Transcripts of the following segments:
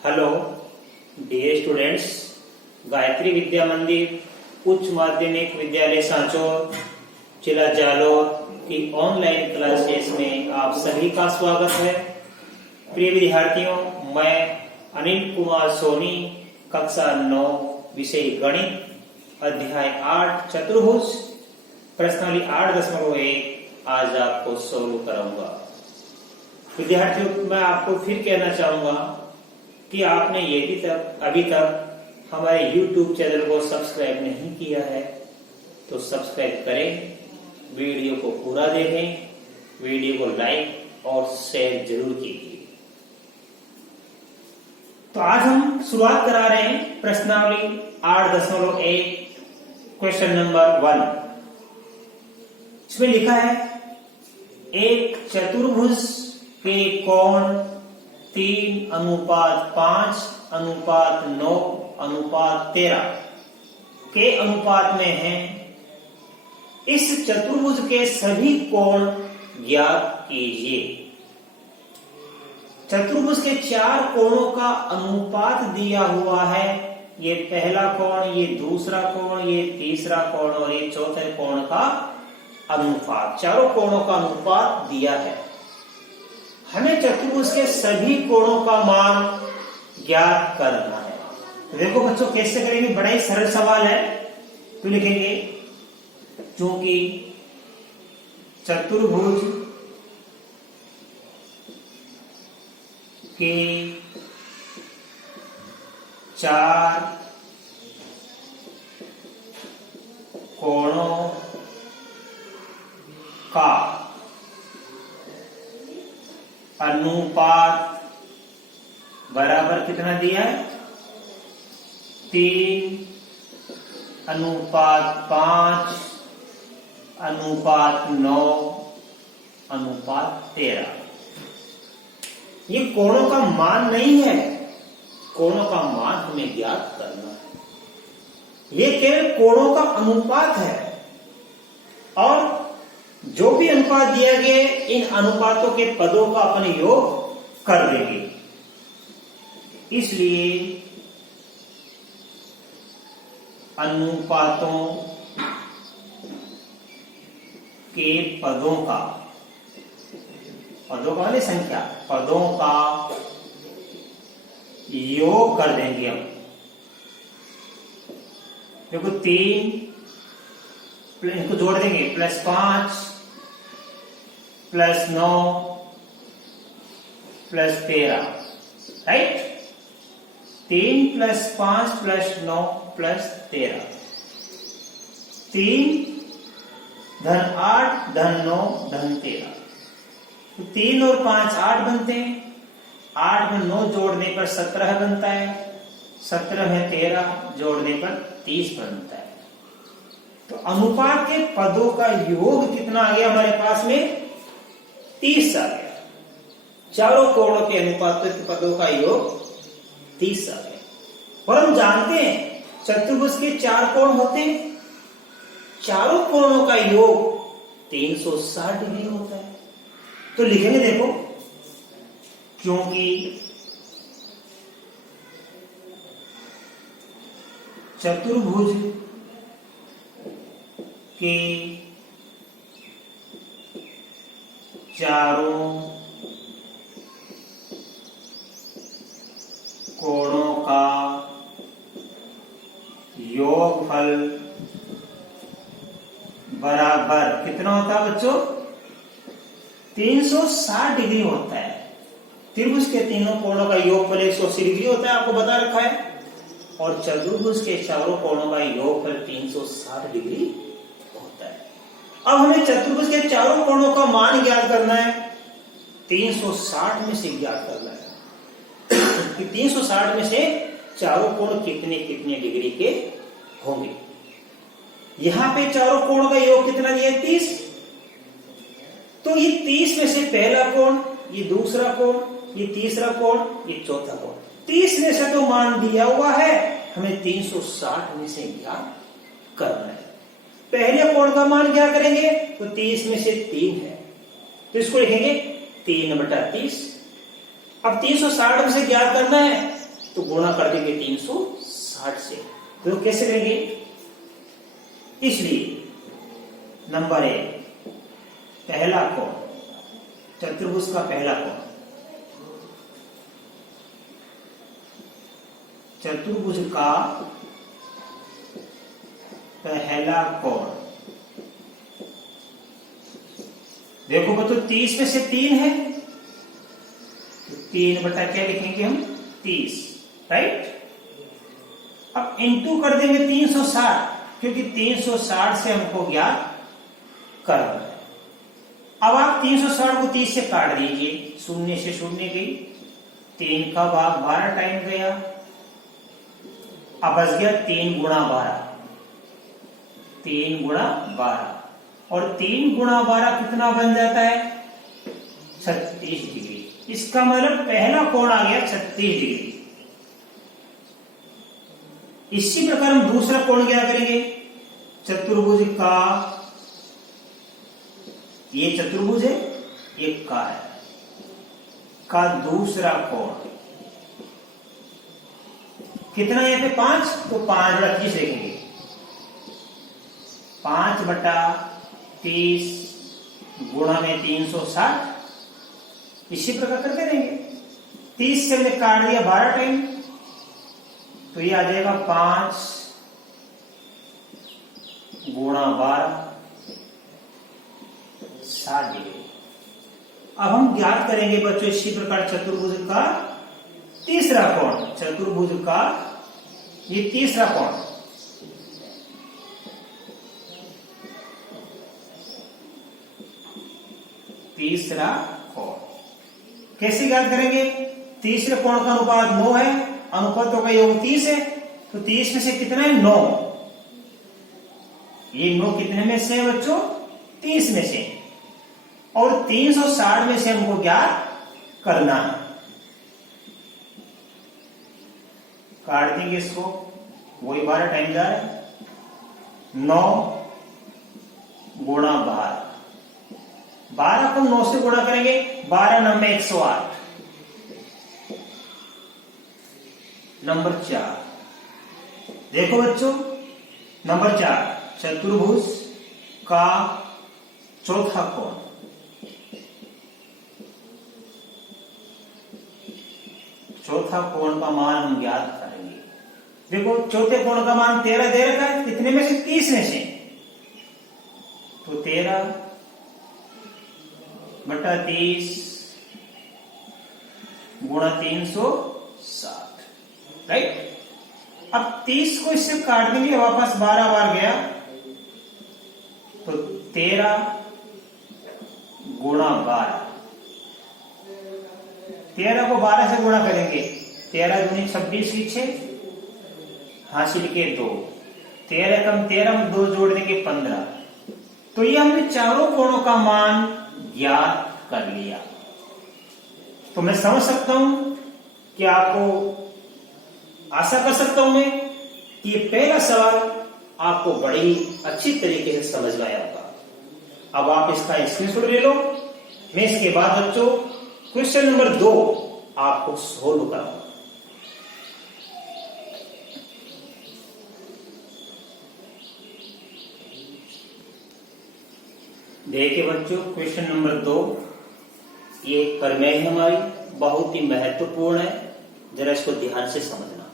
Hello dear students, Gayatri विद्या मंदिर उच्च माध्यमिक विद्यालय सांचौर जिला जालोर की ऑनलाइन क्लासेस में आप सभी का स्वागत है। प्रिय विद्यार्थियों, मैं अनिल कुमार सोनी, कक्षा 9, विषय गणित, अध्याय 8 चतुर्भुज, प्रश्नावली 8.1 आज आपको सोल्व कराऊंगा। विद्यार्थियों, मैं आपको फिर कहना चाहूंगा कि आपने अभी तक हमारे YouTube चैनल को सब्सक्राइब नहीं किया है तो सब्सक्राइब करें, वीडियो को पूरा देखें, वीडियो को लाइक और शेयर जरूर कीजिए। तो आज हम शुरुआत करा रहे हैं प्रश्नावली 8.1 क्वेश्चन नंबर 1। इसमें लिखा है एक चतुर्भुज के कोण 3:5:9:13 के अनुपात में है। इस चतुर्भुज के सभी कोण ज्ञात कीजिए। चतुर्भुज के 4 कोणों का अनुपात दिया हुआ है। ये पहला कोण, ये दूसरा कोण, ये तीसरा कोण और ये चौथे कोण का अनुपात, चारों कोणों का अनुपात दिया है। हमें चतुर्भुज के सभी कोणों का मान ज्ञात करना है। तो देखो बच्चों, कैसे करेंगे, बड़ा ही सरल सवाल है। तो लिखेंगे चूंकि चतुर्भुज के 4 कोणों का अनुपात बराबर कितना दिया है, 3:5:9:13। ये कोणों का मान नहीं है, कोणों का मान हमें ज्ञात करना है। ये केवल कोणों का अनुपात है और जो भी अनुपात दिया गया, इन अनुपातों के पदों का अपन योग कर देंगे। इसलिए अनुपातों के पदों का माने संख्या, पदों का योग कर देंगे हम। देखो 3 इनको जोड़ देंगे, +5 +9 +13, राइट। 3 + 5 + 9 +13, 3 धन 8 धन 9 धन 13। तो 3 और 5 8 बनते हैं, 8 में 9 जोड़ने पर 17 बनता है, 17 में 13 जोड़ने पर 30 बनता है। तो अनुपात के पदों का योग कितना आ गया हमारे पास में, 30 आ गया। चारों कोणों के अनुपात के पदों का योग 30 आ गया। और हम जानते हैं चतुर्भुज के 4 कोण होते हैं, चारों कोणों का योग 360 डिग्री होता है। तो लिखेंगे, देखो क्योंकि चतुर्भुज के चारों कोणों का योगफल बराबर कितना होता है बच्चों, 360 डिग्री होता है। त्रिभुज के तीनों कोणों का योगफल 180 डिग्री होता है, आपको बता रखा है। और चतुर्भुज के चारों कोणों का योगफल 360 डिग्री होता है। अब हमें चतुर्भुज के चारों कोणों का मान ज्ञात करना है, 360 में से ज्ञात करना है कि 360 में से चारों कोण कितने कितने डिग्री के होंगे। यहां पे चारों कोणों का योग कितना दिया है, 30। तो ये 30 में से पहला कोण, ये दूसरा कोण, ये तीसरा कोण, ये चौथा कोण, 30 में से तो मान दिया हुआ है, हमें 360 में से ज्ञात करना है। पहले कोण का मान क्या करेंगे, तो 30 में से 3 है, तो इसको लिखेंगे 3/30। अब 360 में से ज्ञात करना है तो गुणा कर देंगे 360 से। तो कैसे करेंगे? इसलिए नंबर 1 पहला कोण, चतुर्भुज का पहला कोण, चतुर्भुज का पहला कोण, देखो बच्चों 30 में से 3 है, तो 3 बटा क्या लिखेंगे हम? 30, राइट। अब इंटू कर देंगे 360, क्योंकि 360 से हमको ज्ञात करना है। अब आप 360 को 30 से काट दीजिए, शून्य से शून्य गई, 3 का भाग 12 टाइम गया, अब बच गया 3 गुणा 12, 3 गुणा 12, और 3 गुणा 12 कितना बन जाता है? 36 डिग्री। इसका मतलब पहला कोण आ गया 36 डिग्री। इसी प्रकार हम दूसरा कोण क्या करेंगे? चतुर्भुज का, ये चतुर्भुज है, ये का है, का दूसरा कोण कितना है? 5, तो 5 बटा 30 लिखेंगे, 5 बटा 30 गुणा में 360, इसी प्रकार करके देंगे। 30 से हमने काट दिया 12 टाइम, तो ये आ जाएगा 5 गुणा 12, 60 डिग्री। अब हम ज्ञात करेंगे बच्चों इसी प्रकार चतुर्भुज का तीसरा कोण, चतुर्भुज का ये तीसरा कोण, तीसरा कोण कैसे ज्ञात करेंगे? तीसरे कोण का अनुपात 9 है, अनुपातों का योग 30 है, तो 30 में से कितना है? 9। ये 9 कितने में से है बच्चों? 30 में से, और 360 में से हमको ज्ञात करना है। काट देंगे इसको, वही 12 टाइम जा रहा है, 9 गुणा 12, 12 को 9 से गुणा करेंगे, 12 9 में 108। नंबर 4 देखो बच्चों, नंबर 4 चतुर्भुज का चौथा कोण, चौथा कोण का मान हम ज्ञात करेंगे। देखो चौथे कोण का मान 13 दे रखा है, कितने में से? 30 में से, तो 13 बटा 30 गुणा 360, राइट। अब 30 को इससे काट देंगे, वापस 12 बार गया, तो 13 गुणा 12, 13 को 12 से गुणा करेंगे, 13 दूनी 26 की 6, हासिल के 2, 13 कम 13 2 जोड़ देंगे 15। तो ये हमने चारों कोणों का मान ज्ञात कर लिया। तो मैं समझ सकता हूं कि आपको, आशा कर सकता हूं मैं कि ये पहला सवाल आपको बड़ी अच्छी तरीके से समझ में आया होगा। अब आप इसका स्क्रीनशॉट ले लो, मैं इसके बाद बच्चों क्वेश्चन नंबर 2 आपको सोल्व कराऊंगा। देखिए बच्चों, क्वेश्चन नंबर 2 ये प्रमेय हमारी बहुत ही महत्वपूर्ण है, जरा इसको ध्यान से समझना।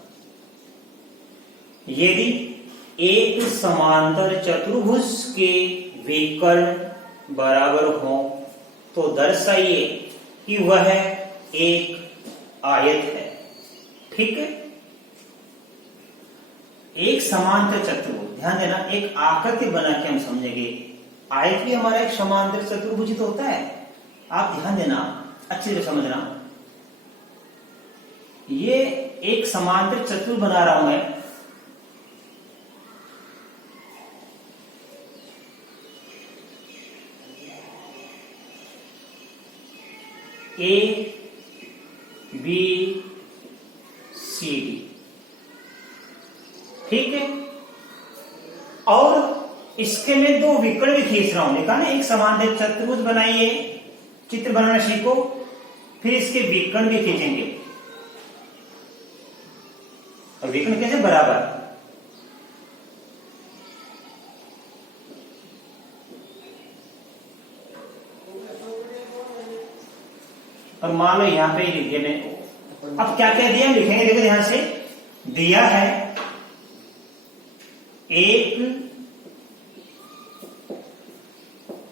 यदि एक समांतर चतुर्भुज के विकर्ण बराबर हो तो दर्शाइए कि वह एक आयत है। ठीक है, एक समांतर चतुर्भुज, ध्यान देना, एक आकृति बना के हम समझेंगे। आयत भी हमारा एक समांतर चतुर्भुज तो होता है। आप ध्यान देना, अच्छे से समझना। ये एक समांतर चतुर्भुज बना रहा हूं मैं, ए बी सी डी, ठीक है, और इसके में 2 विकर्ण भी खींच रहा हूं। देखा ना, एक समांतर चतुर्भुज बनाइए, चित्र बनाना सीखो, फिर इसके विकर्ण भी खींचेंगे। और विकर्ण कैसे बराबर। और मान लो यहां पे लिख दिया मैंने। अब क्या क्या दिया लिखेंगे, देखो ध्यान से। दिया है एक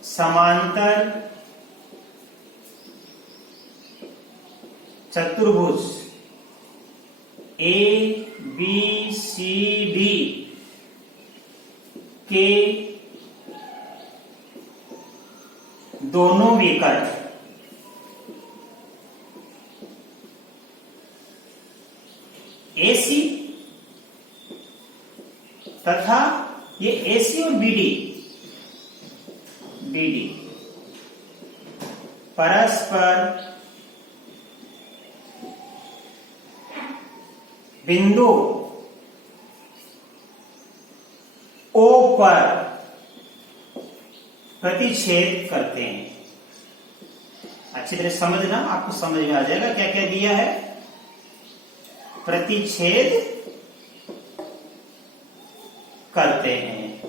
समांतर चतुर्भुज ए बी सी डी के दोनों विकर्ण AC तथा ये AC और BD परस्पर बिंदु O पर प्रतिच्छेद करते हैं। अच्छी तरह समझना, आपको समझ में आ जाएगा क्या क्या दिया है। प्रतिच्छेद करते हैं।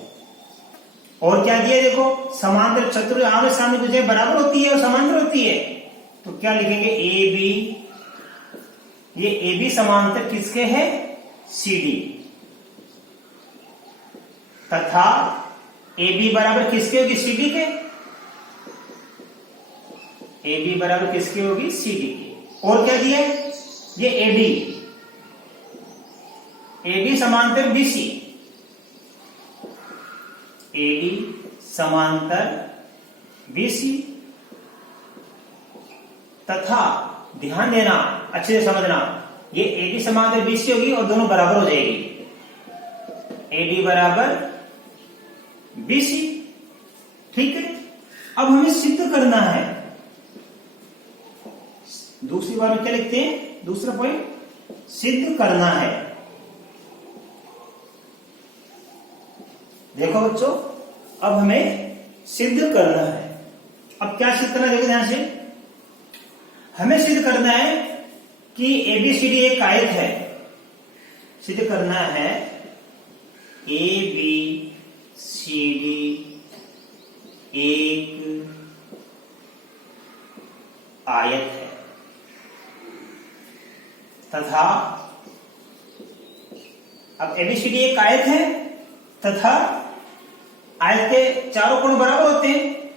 और क्या दिया देखो, समांतर चतुर्भुज आमने सामने भुजाएं बराबर होती है और समांतर होती है, तो क्या लिखेंगे ए बी। ये ए बी समांतर किसके है, सी डी, तथा ए बी बराबर किसके होगी, सी डी के। ए बी बराबर किसके होगी, सी डी के। और क्या दिया है, ये ए डी समांतर बीसी, एडी समांतर बीसी तथा, ध्यान देना अच्छे से समझना, ये एडी समांतर बीसी होगी और दोनों बराबर हो जाएगी। एडी बराबर बीसी, ठीक है। अब हमें सिद्ध करना है, दूसरी बार में क्या लिखते हैं, दूसरा पॉइंट सिद्ध करना है। देखो बच्चों, अब हमें सिद्ध करना है। अब क्या सिद्ध करना है, देखो ध्यान से। हमें सिद्ध करना है कि एबीसीडी एक आयत है। सिद्ध करना है ए बी सी डी एक आयत है तथा, अब एबीसीडी एक आयत है तथा आयत के चारों कोण बराबर होते हैं,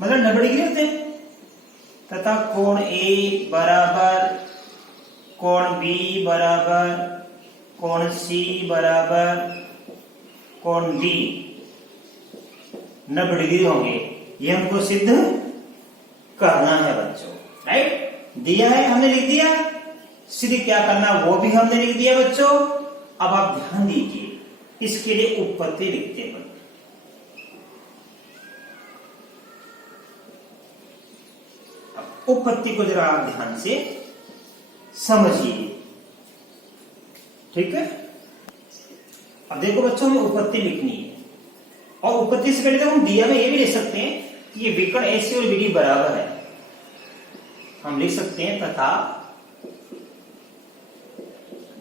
मतलब 90 डिग्री होते हैं, तथा कोण ए बराबर, कोण बी बराबर, कोण सी बराबर, कोण डी 90 डिग्री होंगे। ये हमको सिद्ध करना है बच्चों, राइट। दिया है, हमने लिख दिया। सिद्ध क्या करना वो भी हमने लिख दिया बच्चों। अब आप ध्यान दीजिए, इसके लिए उत्पत्ति लिखते हैं। उत्पत्ति को जरा आप ध्यान से समझिए, ठीक है। अब देखो बच्चों, हमें उत्पत्ति लिखनी है, और उत्पत्ति से पहले हम दिया में ये भी लिख सकते हैं कि ये विकर्ण एसी और बीडी बराबर है। हम लिख सकते हैं तथा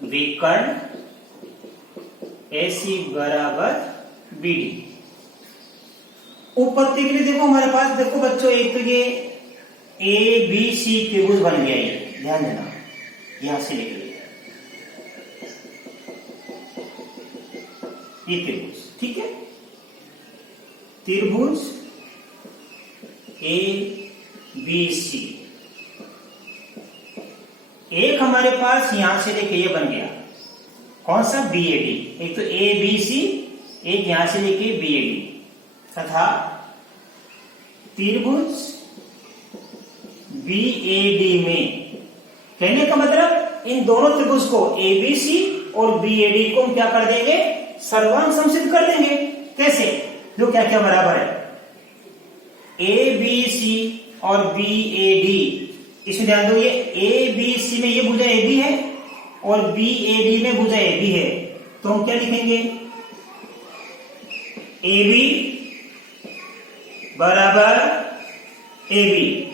विकर्ण एसी बराबर बीडी। उत्पत्ति के लिए देखो हमारे पास, देखो बच्चों, एक तो ये ए बी सी त्रिभुज बन गया, ये ध्यान देना, यहां से लिख लिया ये त्रिभुज, ठीक है। त्रिभुज ए बी सी, एक हमारे पास यहां से लेके ये बन गया, कौन सा, बी ए डी। एक तो ए बी सी, एक यहां से लेके बी ए डी, तथा त्रिभुज बी ए डी में, कहने का मतलब इन दोनों त्रिभुज को ए बी सी और बी ए डी को हम क्या कर देंगे, सर्वांग समसिद्ध कर देंगे। कैसे, जो क्या क्या बराबर है, ए बी सी और बी ए डी। इसमें ध्यान दो, ये ए बी सी में ये भुजा ए बी है और बी ए डी में भुजा ए बी है, तो हम क्या लिखेंगे, ए बी बराबर ए बी।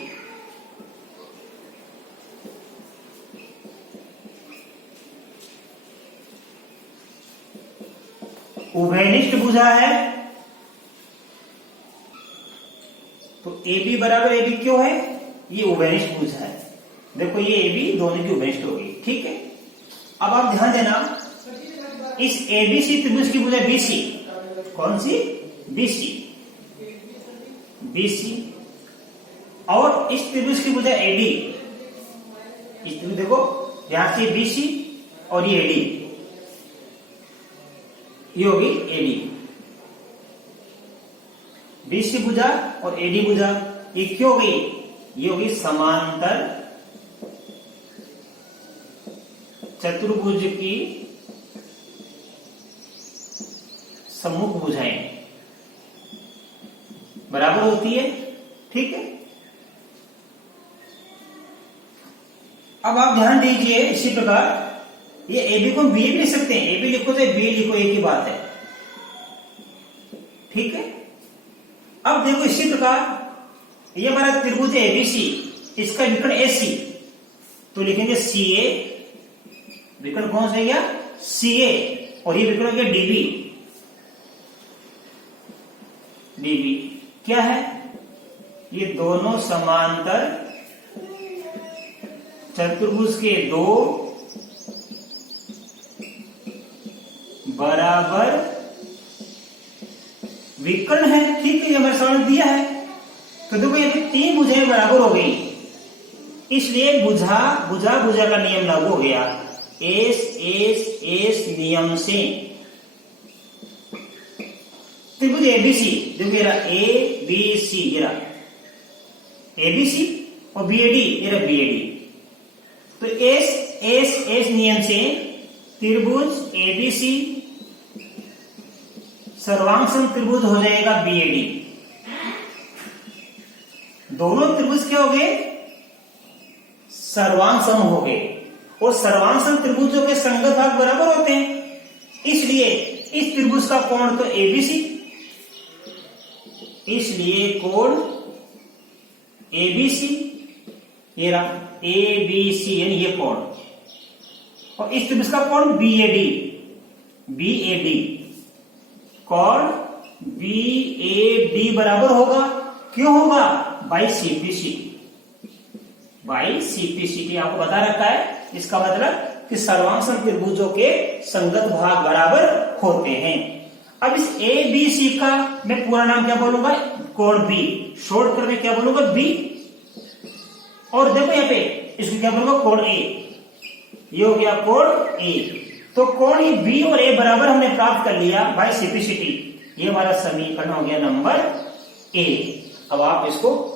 उभयनिष्ठ भुजा है, तो AB बराबर AB क्यों है? ये उभयनिष्ठ भुजा है। देखो ये AB दोनों की उभयनिष्ठ हो गई, ठीक है। अब आप ध्यान देना, इस ABC त्रिभुज की भुजा BC, कौन सी? BC, BC, और इस त्रिभुज की भुजा AD, इस त्रिभुज देखो यहां से BC और ये AD, ये होगी AD, BC भुजा और AD भुजा, ये क्यों हो गई? ये होगी समांतर चतुर्भुज की सम्मुख भुजाएं बराबर होती है, ठीक है। अब आप ध्यान दीजिए, इसी प्रकार ये AB को BA भी लिख सकते हैं, AB लिखो तो B लिखो, एक ही बात है, ठीक है। अब देखो इसी प्रकार ये हमारा त्रिभुज है ABC, इसका विकर्ण AC, तो लिखेंगे CA, विकर्ण कौन सा गया? CA, और ये विकर्ण हो गया DB, DB क्या है? ये दोनों समांतर चतुर्भुज के दो बराबर विकर्ण है, ठीक है, ये हमारे सामने दिया है। तो देखो ये तीन भुजाएं बराबर हो गई, इसलिए भुजा भुजा भुजा का नियम लागू हो गया। एस एस एस नियम से त्रिभुज एबीसी, देखो ये ए बी सी, ये एबीसी और बीएडी, ये बीएडी, तो एस एस एस नियम से त्रिभुज एबीसी सर्वांग त्रिभुज हो जाएगा बीएडी। दोनों त्रिभुज क्या हो गए? सर्वांग सम हो गए, और सर्वांग सम त्रिभुजों के संगत भाग बराबर होते हैं, इसलिए इस त्रिभुज का कोण तो एबीसी, इसलिए कोण एबीसी, ये रहा एबीसी यानी ये कोण, और इस त्रिभुज का कोण बीएडी, बीएडी, कोण बीएडी बराबर होगा, क्यों होगा? बाई सीपीसी, बाई सीपीसी आपको बता रखा है। इसका मतलब कि सर्वांग सम त्रिभुजों के संगत भाग बराबर होते हैं। अब इस ए बी सी का मैं पूरा नाम क्या बोलूंगा? कोण बी, शॉर्ट कर मैं क्या बोलूंगा? बी। और देखो यहाँ पे इसको क्या बोलूंगा? कोण ए, ये हो गया कोण ए। तो कोण ये बी और ए बराबर हमने प्राप्त कर लिया बाय सिपिसिटी, ये हमारा समीकरण हो गया नंबर ए। अब आप इसको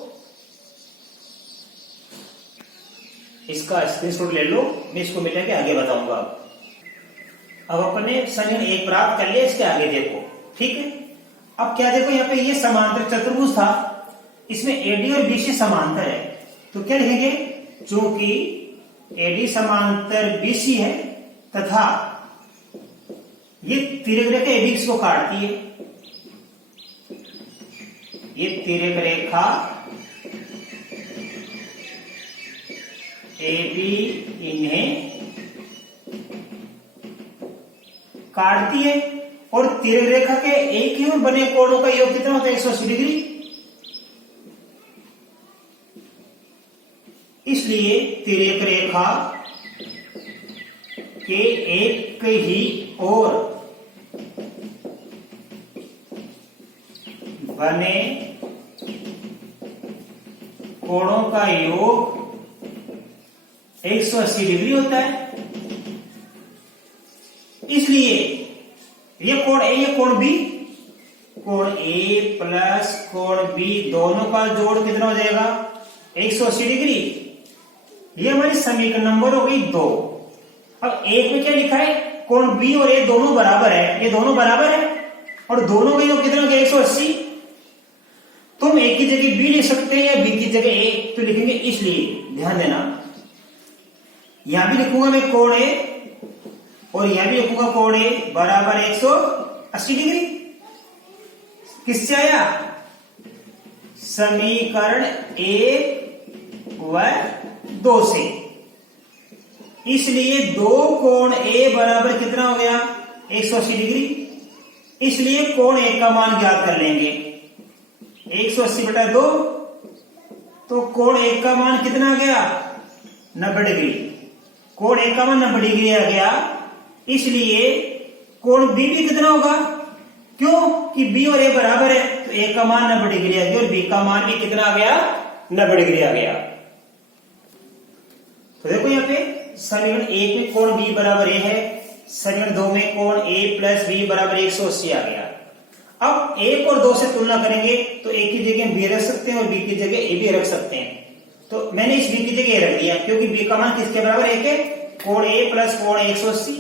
इसका स्क्रीनशॉट ले लो, मैं इसको मिला के आगे बताऊंगा। अब अपने समीकरण एक प्राप्त कर लिया, इसके आगे देखो, ठीक है। अब क्या देखो यहाँ पे ये समांतर चतुर्भुज था, इसमें एडी और बीसी समांतर है, तो क्या लिखेंगे? चूंकि एडी समांतर बीसी है तथा ये तिर्यक रेखा एबी को काटती है, ये तिर्यक रेखा एबी इन्हें काटती है, और तिर्यक रेखा के एक ही ओर बने कोणों का योग कितना होता है? 180 डिग्री। इसलिए तिर्यक रेखा के एक ही ओर बने कोणों का योग 180 डिग्री होता है। इसलिए ये कोण ए, ये कोण बी, कोण ए प्लस कोण बी दोनों का जोड़ कितना हो जाएगा? 180 डिग्री। ये हमारी समीकरण नंबर हो गई 2। अब एक में क्या लिखा है? कोण बी और ए दोनों बराबर है, ये दोनों बराबर है, और दोनों का योग कितना हो गया? 180। तुम एक की जगह बी लिख सकते हैं या बी की जगह ए, तो लिखेंगे। इसलिए ध्यान देना, यहां भी लिखूंगा मैं कोण ए, और यहां भी लिखूंगा कोण ए बराबर 180 डिग्री। किससे आया? समीकरण 1 व 2 से। इसलिए दो कोण ए बराबर कितना हो गया? 180 डिग्री। इसलिए कोण ए का मान ज्ञात कर लेंगे। 180/2, तो कोण ए का मान कितना आ गया? 90 डिग्री। कोण ए का मान 90 डिग्री आ गया, इसलिए कोण बी भी कितना होगा? क्यों कि बी और ए बराबर है, तो ए का मान 90 डिग्री आ गया और बी का मान भी कितना आ गया? 90 डिग्री आ गया। तो देखो यहाँ पे समीकरण 1 में कोण बी बराबर ए है, समीकरण 2 में कोण ए प्लस बी बराबर 180 आ गया। अब 1 और 2 से तुलना करेंगे तो ए की जगह बी रख सकते हैं और बी की जगह ए भी रख सकते हैं। तो मैंने इस बी की जगह ए रख दिया क्योंकि बी का मान किसके बराबर? 1 है। कोण ए प्लस कोण 180,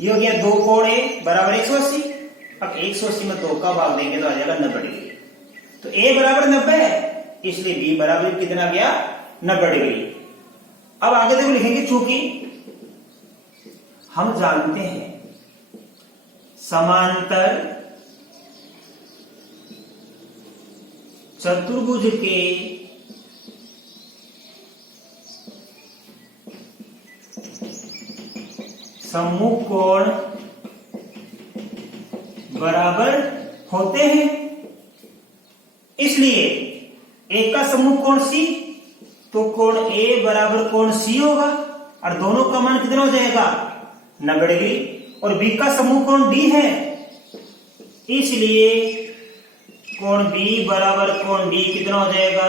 ये हो गया 2 कोण ए बराबर 180। अब 180 में 2 का भाग देंगे तो आ जाएगा 90 डिग्री। तो ए बराबर 90 है, इसलिए बी बराबर कितना गया? 90 डिग्री। अब आगे देखो लिखेंगे, चूंकि हम जानते हैं समांतर चतुर्भुज के सम्मुख कोण बराबर होते हैं, इसलिए ए का सम्मुख कोण सी, तो कोण ए बराबर कोण सी होगा और दोनों का मान कितना हो जाएगा? 90 डिग्री। और बी का सम्मुख कोण डी है, इसलिए कोण बी बराबर कोण डी कितना हो जाएगा?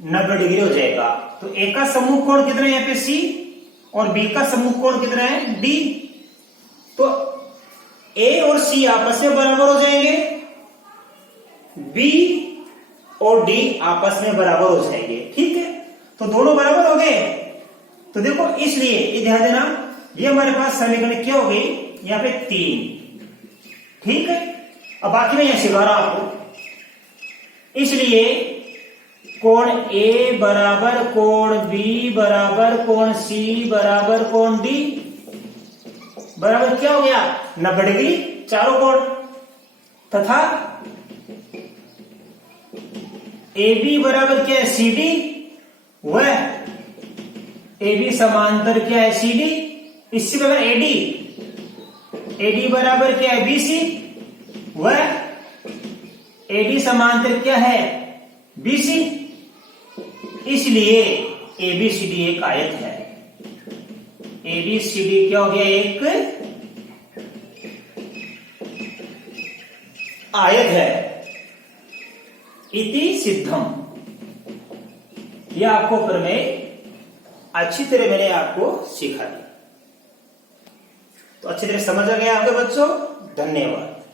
90 डिग्री हो जाएगा। तो ए का सम्मुख कोण कितना है यहाँ पे? सी, और बी का सम्मुख कोण कितना है? डी। तो ए और सी आपस में बराबर हो जाएंगे, बी और डी आपस में बराबर हो जाएंगे। ठीक है, तो दोनों बराबर हो गए। तो देखो, इसलिए ये ध्यान देना, ये हमारे पास समीकरण क्या हो गई? यहाँ पे 3। ठीक है, अब बाकी मैं यहां सिखा रहा हूं आपको। इसलिए कोण ए बराबर कोण बी बराबर कोण सी बराबर कोण डी बराबर क्या हो गया? 90 डिग्री चारों कोण। तथा ए बी बराबर क्या है? सी डी, वह ए बी समांतर क्या है? सी डी, इससे बराबर ए डी, ए डी बराबर क्या है? बी सी, वह ए डी समांतर क्या है? B C. इसलिए ए बी सी डी एक आयत है। ए बी सी डी क्या हो गया? एक आयत है। इति सिद्धम, यह आपको प्रमेय अच्छी तरह मैंने आपको सिखा दिया। तो अच्छी तरह समझ आ गया आपके बच्चों? धन्यवाद।